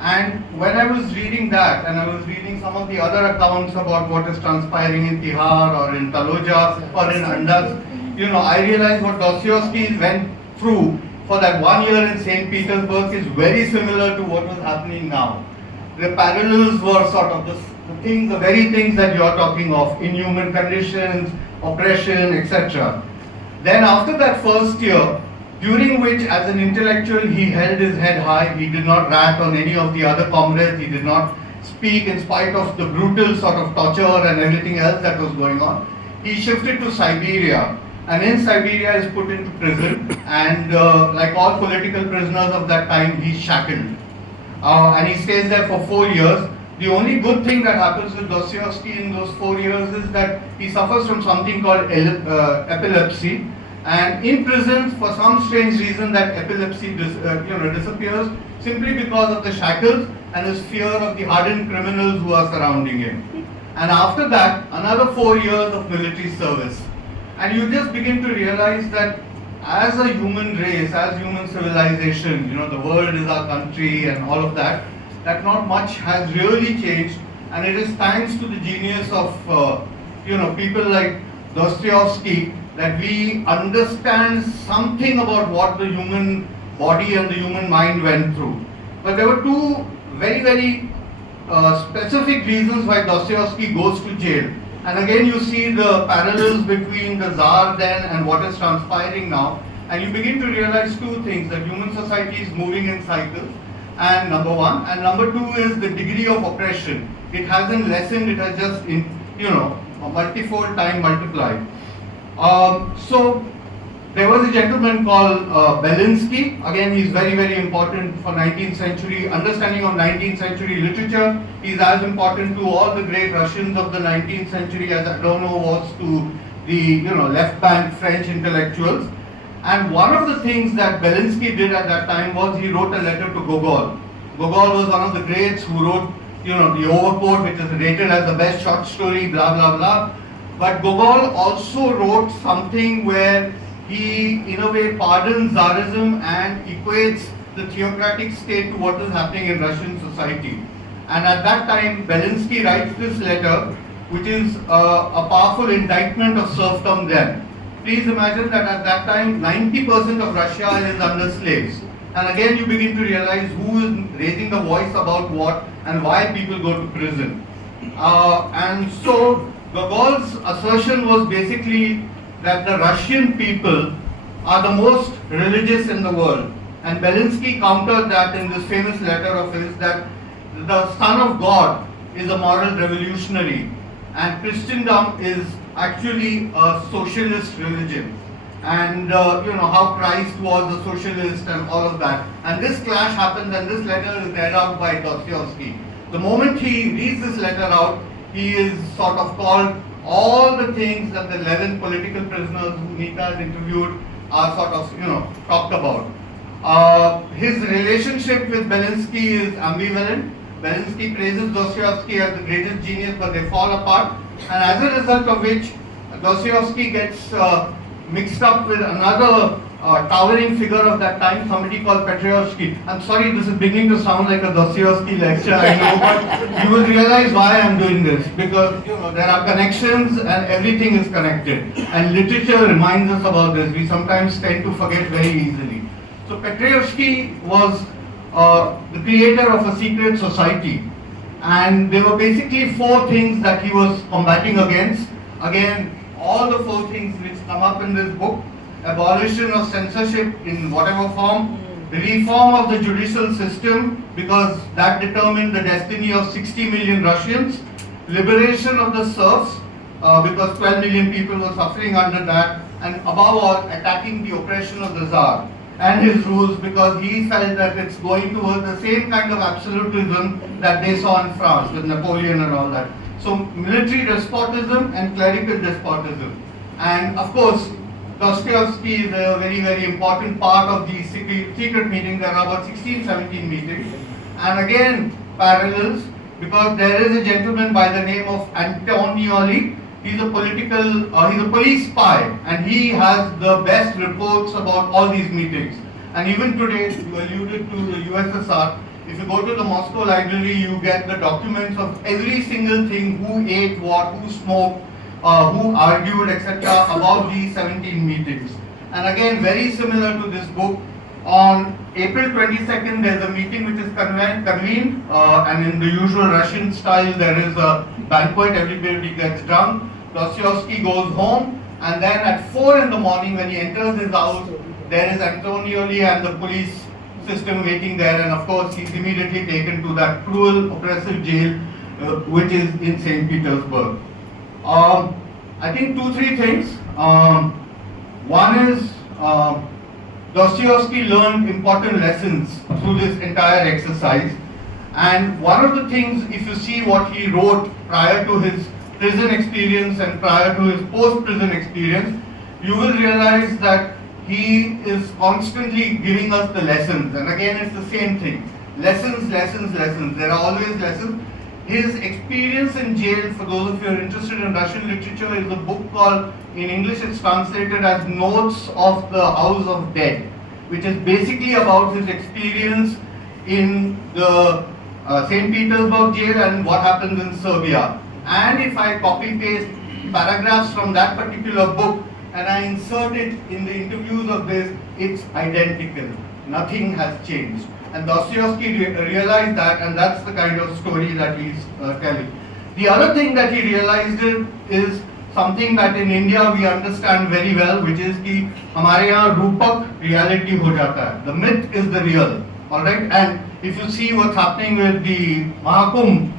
And when I was reading that, and I was reading some of the other accounts about what is transpiring in Tihar or in Taloja or in Andaz, I realized what Dostoevsky went through for that 1 year in St. Petersburg is very similar to what was happening now. The parallels were sort of the very things that you are talking of: inhuman conditions, oppression, etc. Then after that first year, during which as an intellectual he held his head high, he did not rat on any of the other comrades, he did not speak in spite of the brutal sort of torture and everything else that was going on. He shifted to Siberia, and in Siberia is put into prison, and like all political prisoners of that time, he's shackled. And he stays there for 4 years. The only good thing that happens with Dostoevsky in those 4 years is that he suffers from something called epilepsy. And in prison, for some strange reason, that epilepsy disappears simply because of the shackles and his fear of the hardened criminals who are surrounding him. And after that, another 4 years of military service. And you just begin to realize that as a human race, as human civilization, the world is our country and all of that, that not much has really changed. And it is thanks to the genius of, people like Dostoevsky that we understand something about what the human body and the human mind went through. But there were two very, very specific reasons why Dostoevsky goes to jail. And again, you see the parallels between the Tsar then and what is transpiring now. And you begin to realize two things: that human society is moving in cycles, and number one. And number two is the degree of oppression. It hasn't lessened, it has just, a multifold time multiplied. So there was a gentleman called Belinsky. Again, he's very, very important for 19th century, understanding of 19th century literature. He's as important to all the great Russians of the 19th century as Adorno was to the, left bank French intellectuals. And one of the things that Belinsky did at that time was he wrote a letter to Gogol. Gogol was one of the greats who wrote, The Overcoat, which is rated as the best short story, blah, blah, blah. But Gogol also wrote something where he, in a way, pardons Tsarism and equates the theocratic state to what is happening in Russian society. And at that time, Belinsky writes this letter, which is a powerful indictment of serfdom then. Please imagine that at that time, 90% of Russia is under slaves. And again, you begin to realize who is raising the voice about what and why people go to prison. And so, Gogol's assertion was basically that the Russian people are the most religious in the world. And Belinsky countered that in this famous letter of his, that the Son of God is a moral revolutionary and Christendom is actually a socialist religion. And how Christ was a socialist and all of that. And this clash happens, and this letter is read out by Dostoevsky. The moment he reads this letter out, he is sort of called all the things that the 11 political prisoners who Nita has interviewed are sort of, talked about. His relationship with Belinsky is ambivalent. Belinsky praises Dostoevsky as the greatest genius, but they fall apart. And as a result of which, Dostoevsky gets mixed up with another towering figure of that time, somebody called Petrovsky. I'm sorry, this is beginning to sound like a Dostoevsky lecture, I know, but you will realize why I'm doing this. Because there are connections and everything is connected. And literature reminds us about this. We sometimes tend to forget very easily. So Petrovsky was the creator of a secret society. And there were basically 4 things that he was combating against. Again, all the 4 things which come up in this book: abolition of censorship in whatever form, reform of the judicial system because that determined the destiny of 60 million Russians, liberation of the serfs because 12 million people were suffering under that, and above all, attacking the oppression of the Tsar and his rules because he felt that it's going towards the same kind of absolutism that they saw in France with Napoleon and all that. So military despotism and clerical despotism. And of course, Dostoevsky is a very, very important part of the secret meeting. There are about 16, 17 meetings. And again, parallels because there is a gentleman by the name of Antonioli. He's a he's a police spy, and he has the best reports about all these meetings. And even today, you alluded to the USSR. If you go to the Moscow library, you get the documents of every single thing: who ate what, who smoked, who argued, etc. about these 17 meetings. And again, very similar to this book, on April 22nd, there's a meeting which is convened, and in the usual Russian style, there is a banquet, everybody gets drunk. Dostoevsky goes home, and then at 4 in the morning, when he enters his house, there is Antonioli and the police system waiting there, and of course, he's immediately taken to that cruel, oppressive jail, which is in St. Petersburg. I think 2-3 things. One is, Dostoevsky learned important lessons through this entire exercise, and one of the things, if you see what he wrote prior to his prison experience and prior to his post-prison experience, you will realize that he is constantly giving us the lessons. And again, it's the same thing. Lessons, lessons, lessons. There are always lessons. His experience in jail, for those of you who are interested in Russian literature, is a book called, in English it's translated as Notes of the House of Dead, which is basically about his experience in the St. Petersburg jail and what happens in Serbia. And if I copy paste paragraphs from that particular book and I insert it in the interviews of this, it's identical. Nothing has changed. And Dostoevsky realized that, and that's the kind of story that he's telling. The other thing that he realized is something that in India we understand very well, which is कि हमारे यहाँ रूपक reality हो जाता है. The myth is the real, all right. And if you see what's happening with the Mahakumbh,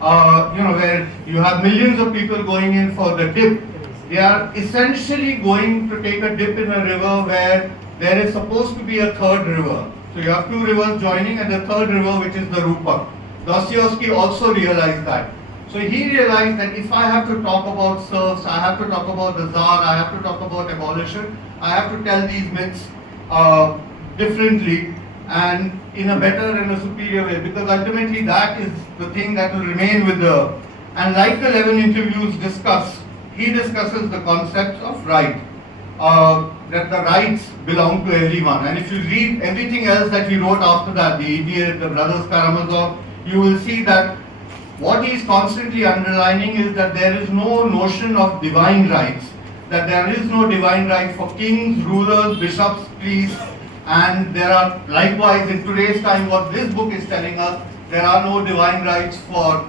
where you have millions of people going in for the dip, they are essentially going to take a dip in a river where there is supposed to be a third river. So you have 2 rivers joining and the third river, which is the Rupak. Dostoevsky also realized that. So he realized that if I have to talk about serfs, I have to talk about the Tsar, I have to talk about abolition, I have to tell these myths differently and in a better and a superior way, because ultimately that is the thing that will remain with the, and like the 11 interviews discuss, he discusses the concepts of right. That the rights belong to everyone. And if you read everything else that he wrote after that, The Idiot, The Brothers Karamazov, you will see that what he is constantly underlining is that there is no notion of divine rights, that there is no divine right for kings, rulers, bishops, priests, and there are likewise in today's time what this book is telling us, there are no divine rights for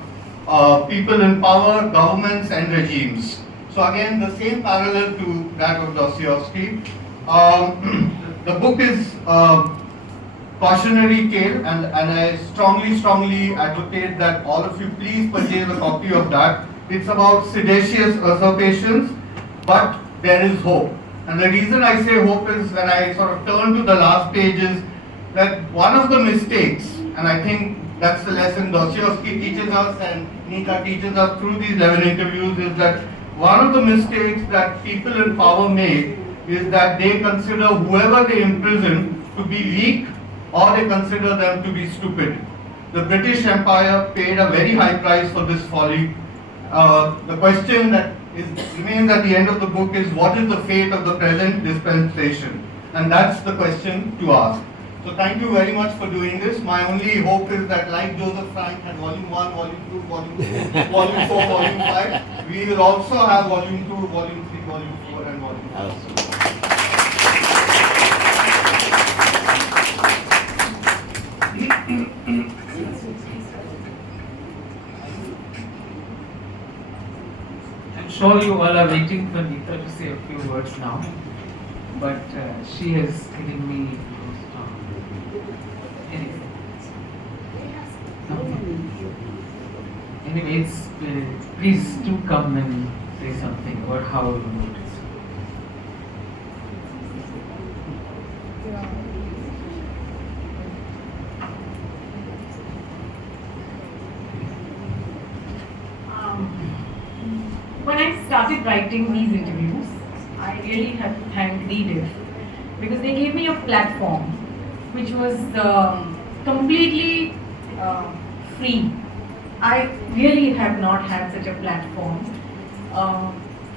people in power, governments and regimes. So again, the same parallel to that of Dostoevsky. The book is cautionary tale, and I strongly advocate that all of you please purchase a copy of that. It's about seditious usurpations, but there is hope. And the reason I say hope is when I sort of turn to the last page is that one of the mistakes, and I think that's the lesson Dostoevsky teaches us and Nika teaches us through these 11 interviews, is that one of the mistakes that people in power make is that they consider whoever they imprison to be weak, or they consider them to be stupid. The British Empire paid a very high price for this folly. The question that remains at the end of the book is, what is the fate of the present dispensation? And that's the question to ask. So thank you very much for doing this. My only hope is that like Joseph Frank had volume 1, volume 2, volume 3, volume 4, volume 5, we will also have volume 2, volume 3, volume 4 and volume 5. I'm sure you all are waiting for Neeta to say a few words now, but she has given me anyways, please do come and say something about how you notice. When I started writing these interviews, I really had to thank Reader because they gave me a platform which was completely free. I really have not had such a platform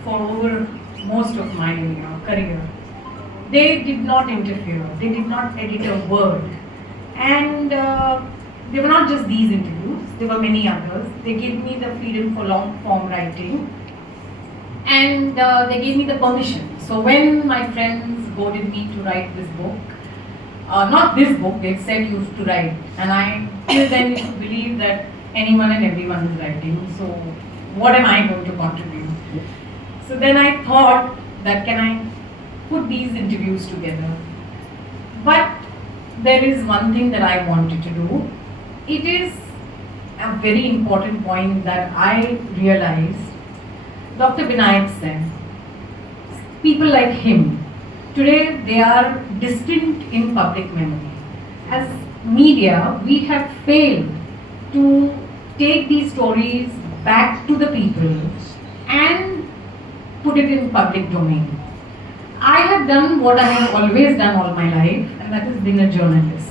for over most of my career. They did not interfere, they did not edit a word. And they were not just these interviews, there were many others. They gave me the freedom for long form writing, and they gave me the permission. So when my friends goaded me to write this book, not this book, they said you to write, and I till then used to believe that anyone and everyone is writing, so what am I going to contribute? So then I thought that can I put these interviews together? But there is one thing that I wanted to do. It is a very important point that I realized. Dr. Vinayak Sen, people like him, today they are distant in public memory. As media, we have failed to take these stories back to the people and put it in public domain. I have done what I have always done all my life, and that is being a journalist.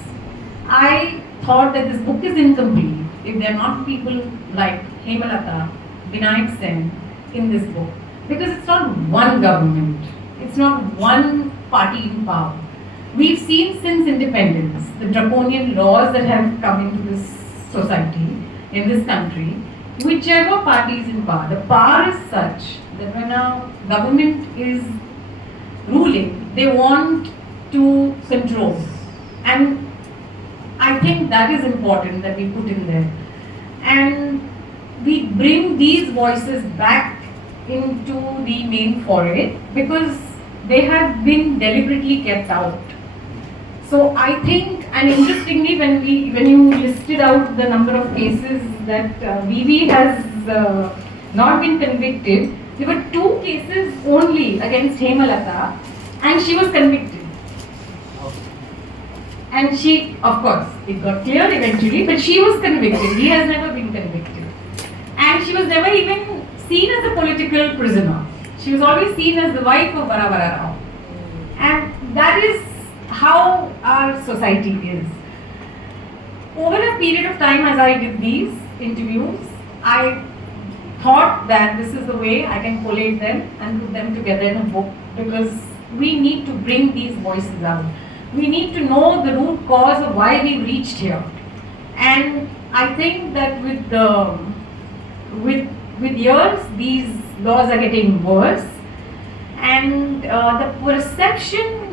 I thought that this book is incomplete if there are not people like Hemalata, Vinayak Sen in this book. Because it's not one government, it's not one party in power. We've seen since independence the draconian laws that have come into this society, in this country, whichever party is in power. The power is such that when a government is ruling, they want to control. And I think that is important that we put in there. And we bring these voices back into the main foray because they have been deliberately kept out. So I think, and interestingly, when you listed out the number of cases that VV has not been convicted, there were 2 cases only against Hemalata, and she was convicted. And she, of course, it got cleared eventually, but she was convicted. He has never been convicted. And she was never even seen as a political prisoner. She was always seen as the wife of Bara Rao. And that is how our society is. Over a period of time, as I did these interviews, I thought that this is the way I can collate them and put them together in a book, because we need to bring these voices out. We need to know the root cause of why we reached here. And I think that with years, these laws are getting worse, and the perception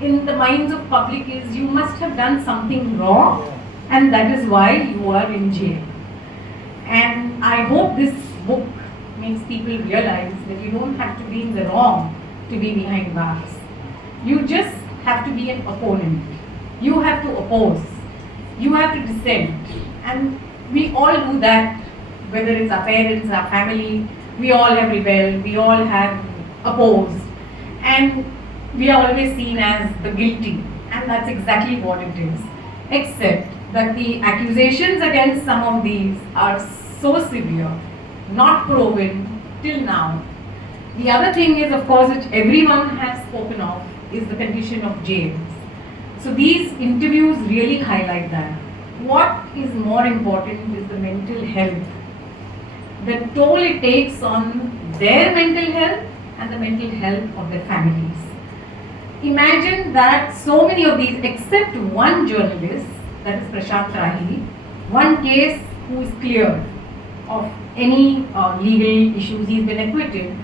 in the minds of public is you must have done something wrong, and that is why you are in jail. And I hope this book makes people realize that you don't have to be in the wrong to be behind bars. You just have to be an opponent. You have to oppose. You have to dissent. And we all do that, whether it's our parents, our family, we all have rebelled, we all have opposed. And we are always seen as the guilty. And that's exactly what it is. Except that the accusations against some of these are so severe, not proven till now. The other thing is, of course, which everyone has spoken of, is the condition of jails. So these interviews really highlight that. What is more important is the mental health, the toll it takes on their mental health and the mental health of their families. Imagine that so many of these, except one journalist, that is Prashant Rahi, one case who is cleared of any legal issues, he's been acquitted.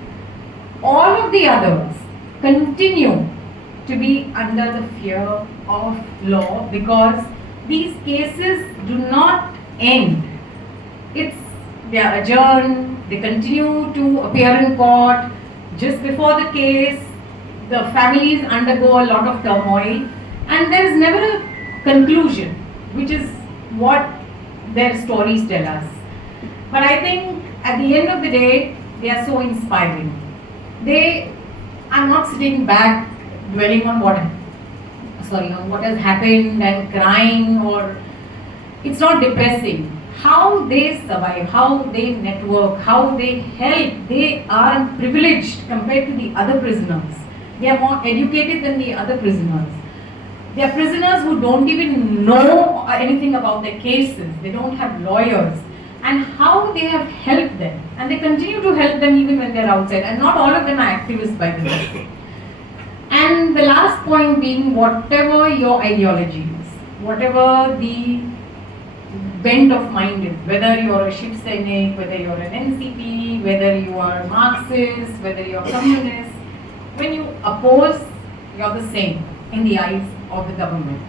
All of the others continue to be under the fear of law because these cases do not end. They are adjourned, they continue to appear in court. Just before the case, the families undergo a lot of turmoil, and there is never a conclusion, which is what their stories tell us. But I think at the end of the day, they are so inspiring. They are not sitting back dwelling on what has happened and crying, or it's not depressing. How they survive, how they network, how they help. They are privileged compared to the other prisoners. They are more educated than the other prisoners. There are prisoners who don't even know anything about their cases. They don't have lawyers. And how they have helped them. And they continue to help them even when they're outside. And not all of them are activists, by the way. And the last point being, whatever your ideology is, whatever the bent of mind is, whether you're a Shiv Sainik, whether you're an NCP, whether you are Marxist, whether you're communist, when you oppose, you're the same in the eyes of the government.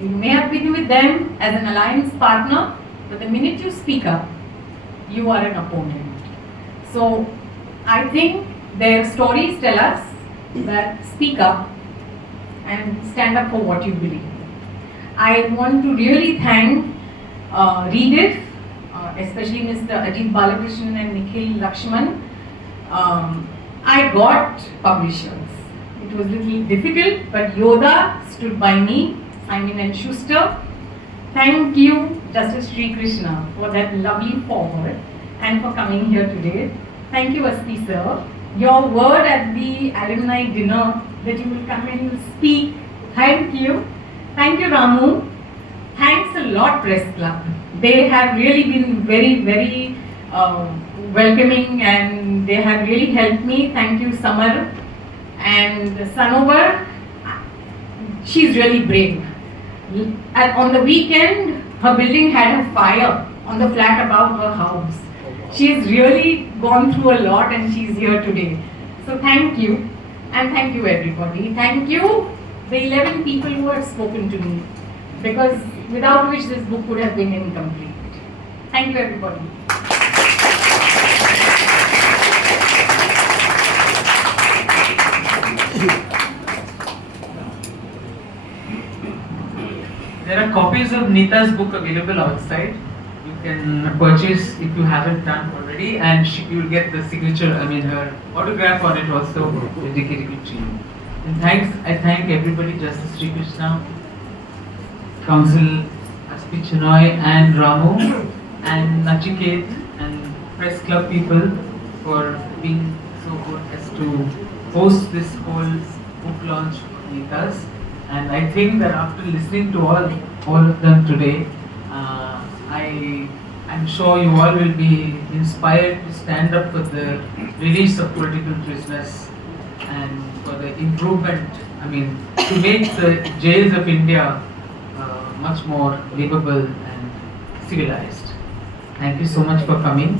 You may have been with them as an alliance partner, but the minute you speak up, you are an opponent. So I think their stories tell us that speak up and stand up for what you believe. I want to really thank Rediff, especially Mr. Ajit Balakrishnan and Nikhil Lakshman. I got publishers. It was a little difficult, but Yoda stood by me, Simon and Schuster. Thank you, Justice Srikrishna, for that lovely foreword and for coming here today. Thank you, Aspi sir. Your word at the alumni dinner that you will come and you will speak. Thank you. Thank you, Ramu. Thanks a lot, Press Club. They have really been very, very welcoming and they have really helped me. Thank you, Samar. And Sanober, she's really brave. And on the weekend, her building had a fire on the flat above her house. She's really gone through a lot and she's here today. So thank you. And thank you everybody. Thank you the 11 people who have spoken to me. Because without which this book would have been incomplete. Thank you everybody. There are copies of Neeta's book available outside. You can purchase if you haven't done already, and you will get the signature, her autograph on it also dedicated to you. And I thank everybody, Justice Srikrishna, Council Aspi Chinoy and Ramu, and Nachiket and Press Club people for being so good as to host this whole book launch of Neeta's. And I think that after listening to all of them today, I'm sure you all will be inspired to stand up for the release of political prisoners and for the improvement, to make the jails of India much more livable and civilized. Thank you so much for coming.